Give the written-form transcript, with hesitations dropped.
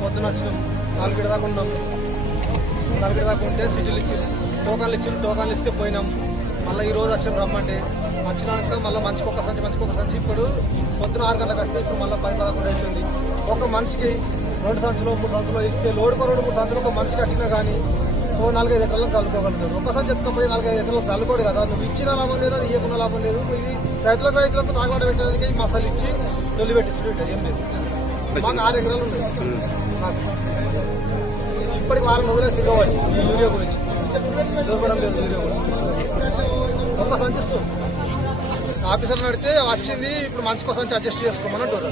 పొద్దున వచ్చినాం 4 దాకా ఉన్నాం. 4 దాకా ఉంటే సిటీలు ఇచ్చి టోకన్లు ఇస్తే పోయినాం. మళ్ళీ ఈ రోజు వచ్చాం రమ్మంటే వచ్చినాక మళ్ళీ మంచికి ఒక సంచి ఇప్పుడు పొద్దున 6 గంటలకు వస్తే ఇప్పుడు మళ్ళీ 10-11 వేసింది. ఒక మనిషికి 2 సంచులు 3 సంచులు ఇస్తే లోడుకో 2-3 సంచులు ఒక మనిషికి వచ్చినా కానీ 4-5 ఎకరాలను చల్లుకోగలుగుతాడు. ఒక్కసారి చెప్తాపోయి 4-5 ఎకరాలకు చల్లుకోడు కదా. నువ్వు ఇచ్చిన లాభం లేదు, అది ఇవ్వకుండా లాభం లేదు. ఇది రైతులకు తాగుబడి పెట్టడానికి మసాలు ఇచ్చి తొలి పెట్టించు ఏం లేదు. మాకు 6 ఎకరాలు ఉన్నాయి. నాకు ఇప్పటికి 4 రోజులే తిరగవాలి ఈ యూరియా గురించి దొరకడం లేదు. యూరియా ఒక్క సంచిస్తూ ఆఫీసర్ నడితే వచ్చింది ఇప్పుడు మంచికో సంచి అడ్జస్ట్ చేసుకోమని అంటారు.